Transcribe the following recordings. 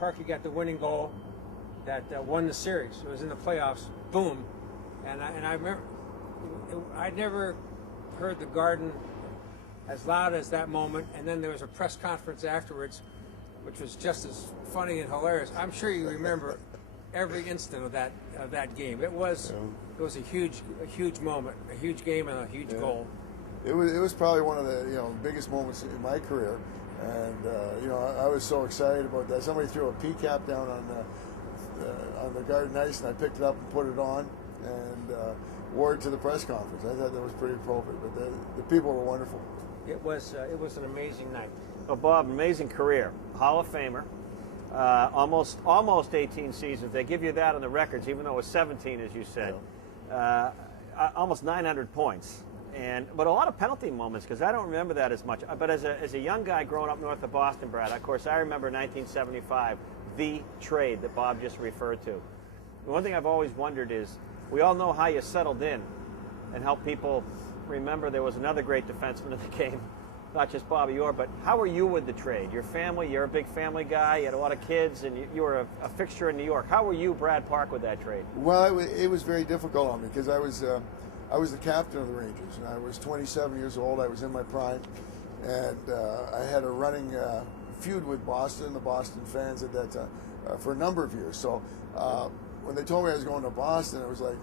Parkey got the winning goal that won the series. It was in the playoffs. Boom, and I remember I'd never heard the Garden as loud as that moment. And then there was a press conference afterwards, which was just as funny and hilarious. I'm sure you remember every instant of that game. It was a huge moment, a huge game, and a huge goal. It was probably one of the biggest moments in my career, and I was so excited about that. Somebody threw a PCAP down on the Garden ice, and I picked it up and put it on and wore it to the press conference. I thought that was pretty appropriate, but the people were wonderful. It was an amazing night. Well, Bob, amazing career, Hall of Famer, almost 18 seasons. They give you that on the records, even though it was 17, as you said. Almost 900 points. But a lot of penalty moments, because I don't remember that as much. But as a young guy growing up north of Boston, Brad, of course, I remember 1975, the trade that Bob just referred to. One thing I've always wondered is, we all know how you settled in and helped people remember there was another great defenseman in the game, not just Bobby Orr, but how were you with the trade? Your family, you're a big family guy, you had a lot of kids, and you were a fixture in New York. How were you, Brad Park, with that trade? Well, it was very difficult on me because I was the captain of the Rangers, and I was 27 years old. I was in my prime, and I had a running feud with Boston, the Boston fans at that time, for a number of years. So when they told me I was going to Boston, I was like,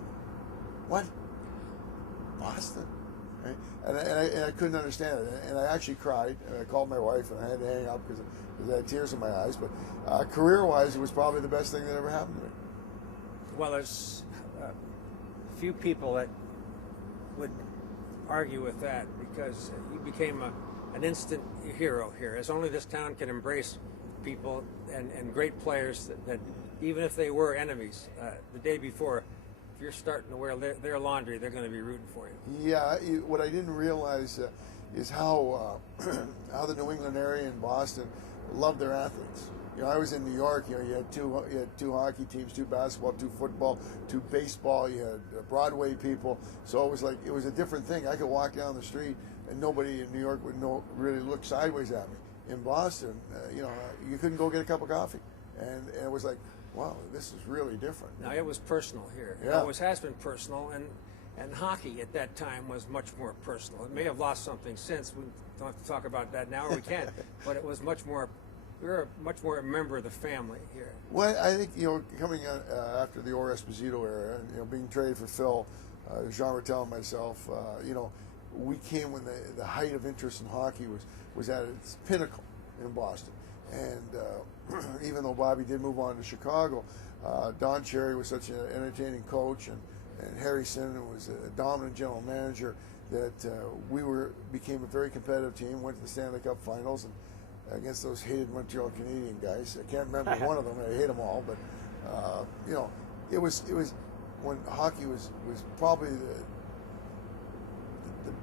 what? Boston? Right? And I couldn't understand it. And I actually cried, and I called my wife, and I had to hang up because I had tears in my eyes. But career-wise, it was probably the best thing that ever happened to me. Well, there's few people that would argue with that, because you became an instant hero here, as only this town can embrace people and great players that even if they were enemies the day before, if you're starting to wear their laundry, they're going to be rooting for you. Yeah, what I didn't realize is how the New England area and Boston love their athletes. I was in New York. You had two hockey teams, two basketball, two football, two baseball. You had Broadway people. So it was a different thing. I could walk down the street and nobody in New York would really look sideways at me. In Boston, you couldn't go get a cup of coffee, and it was like, wow, this is really different. Now, it was personal here. Yeah. It always has been personal, and hockey at that time was much more personal. It may have lost something since. We don't have to talk about that now, or we can. But it was much more. We were much more a member of the family here. Well, I think coming after the Orr Esposito era, and being traded for Phil, Jean Rattel, and myself, we came when the height of interest in hockey was at its pinnacle in Boston. And even though Bobby did move on to Chicago, Don Cherry was such an entertaining coach, and Harry Sinnen was a dominant general manager, that we became a very competitive team, went to the Stanley Cup Finals, and against those hated Montreal Canadian guys. I can't remember one of them. I hate them all, but it was when hockey was probably the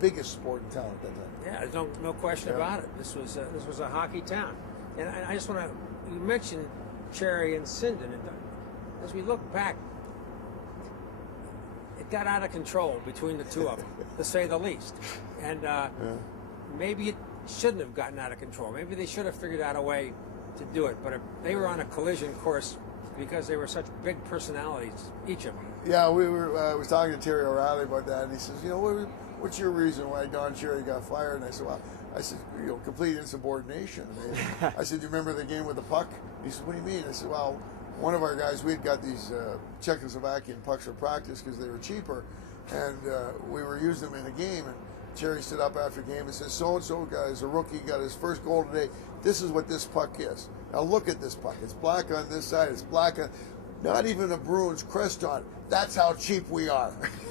biggest sport in town at that time. Yeah, there's no question about it. This was a hockey town, and I just want to. You mentioned Cherry and Sinden. As we look back, it got out of control between the two of them, to say the least. And maybe it shouldn't have gotten out of control. Maybe they should have figured out a way to do it. But they were on a collision course because they were such big personalities, each of them. Yeah, I was talking to Terry O'Reilly about that, and he says, what's your reason why Don Cherry got fired? And I said, complete insubordination. I said, do you remember the game with the puck? He said, what do you mean? I said, well, one of our guys, we had got these Czechoslovakian pucks for practice because they were cheaper, and we were using them in a game, and Cherry stood up after the game and said, so-and-so guys, a rookie, got his first goal today. This is what this puck is. Now look at this puck. It's black on this side. It's black on, not even a Bruins crest on it. That's how cheap we are.